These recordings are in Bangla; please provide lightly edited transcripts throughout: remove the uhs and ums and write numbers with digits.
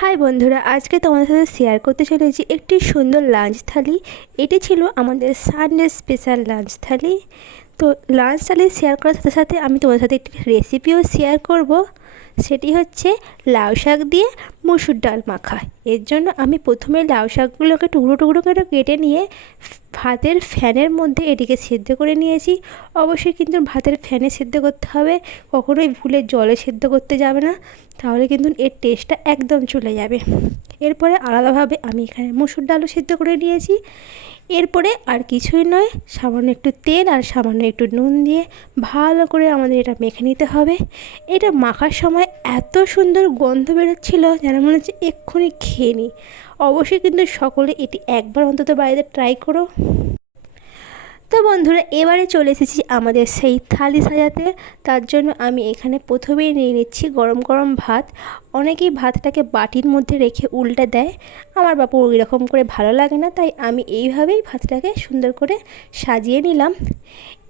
হাই বন্ধুরা, আজকে তোমাদের সাথে শেয়ার করতে চলেছি একটি সুন্দর লাঞ্চ থালি। এটি ছিল আমাদের সানডে স্পেশাল লাঞ্চ থালি। তো লাঞ্চ থালি শেয়ার করার সাথে সাথে আমি তোমাদের সাথে একটি রেসিপিও শেয়ার করব। সেটি হচ্ছে লাউ শাক দিয়ে মসুর ডাল মাখা। এর জন্য আমি প্রথমে লাউ শাকগুলোকে টুকরো টুকরো করে কেটে নিয়ে ভাতের ফ্যানের মধ্যে এটিকে সেদ্ধ করে নিয়েছি। অবশ্যই কিন্তু ভাতের ফ্যানে সেদ্ধ করতে হবে, কখনোই ভুলে জলে সেদ্ধ করতে যাবে না, তাহলে কিন্তু এর টেস্টটা একদম চলে যাবে। এরপরে আলাদাভাবে আমি এখানে মসুর ডালও সেদ্ধ করে নিয়েছি। এরপরে আর কিছুই নয়, সামান্য একটু তেল আর সামান্য একটু নুন দিয়ে ভালো করে আমাদের এটা মেখে নিতে হবে। এটা মাখার সময় এত সুন্দর গন্ধ বেরোচ্ছিল যেন মনে হচ্ছে এক্ষুনি খেয়ে নিই। অবশ্যই কিন্তু সকলে এটি একবার অন্তত বাড়িতে ট্রাই করো। তো বন্ধুরা, এবারে চলে এসেছি আমাদের সেই থালি সাজাতে। তার জন্য আমি এখানে প্রথমেই নিয়ে নিচ্ছি গরম গরম ভাত। অনেকেই ভাতটাকে বাটির মধ্যে রেখে উল্টে দেয়, আমার বাপু ওই রকম করে ভালো লাগে না, তাই আমি এইভাবেই ভাতটাকে সুন্দর করে সাজিয়ে নিলাম।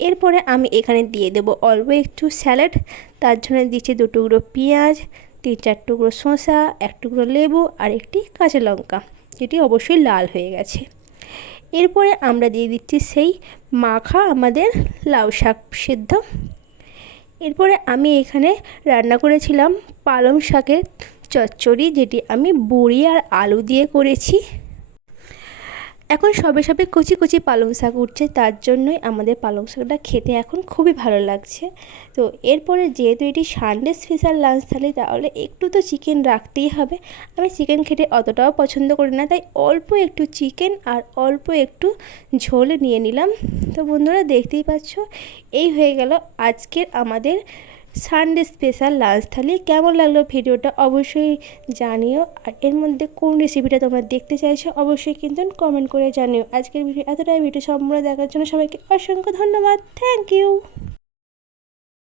এরপরে আমি এখানে দিয়ে দেবো অল্প একটু স্যালাড। তার জন্য দিচ্ছি 2 টুকরো পেঁয়াজ, 3-4 টুকরো শসা, 1 টুকরো লেবু আর একটি কাঁচা লঙ্কা, যেটি অবশ্যই লাল হয়ে গেছে। এরপরে আমরা দিয়ে দিচ্ছি সেই মাখা আমাদের লাউ শাক সেদ্ধ। এরপরে আমি এখানে রান্না করেছিলাম পালং শাকের চচ্চড়ি, যেটি আমি বড়ি আর আলু দিয়ে করেছি। এখন সবে সবে কচি কচি পালং শাক উঠছে, তার জন্যই আমাদের পালং শাকটা খেতে এখন খুবই ভালো লাগছে। তো এরপরে যেহেতু এটি সানডে স্পেশাল লাঞ্চ থালি, তাহলে একটু তো চিকেন রাখতেই হবে। আমি চিকেন খেতে অতটাও পছন্দ করি না, তাই অল্প একটু চিকেন আর অল্প একটু ঝোল নিয়ে নিলাম। তো বন্ধুরা, দেখতেই পাচ্ছ, এই হয়ে গেল আজকের আমাদের সানডে স্পেশাল লাঞ্চ থালি। কেমন লাগলো ভিডিওটা অবশ্যই জানিও, আর এর মধ্যে কোন রেসিপিটা তোমরা দেখতে চাইছো অবশ্যই কিন্তু কমেন্ট করে জানিও। আজকের ভিডিও এতটাই। ভিডিও সম্পূর্ণ দেখার জন্য সবাইকে অসংখ্য ধন্যবাদ। Thank you.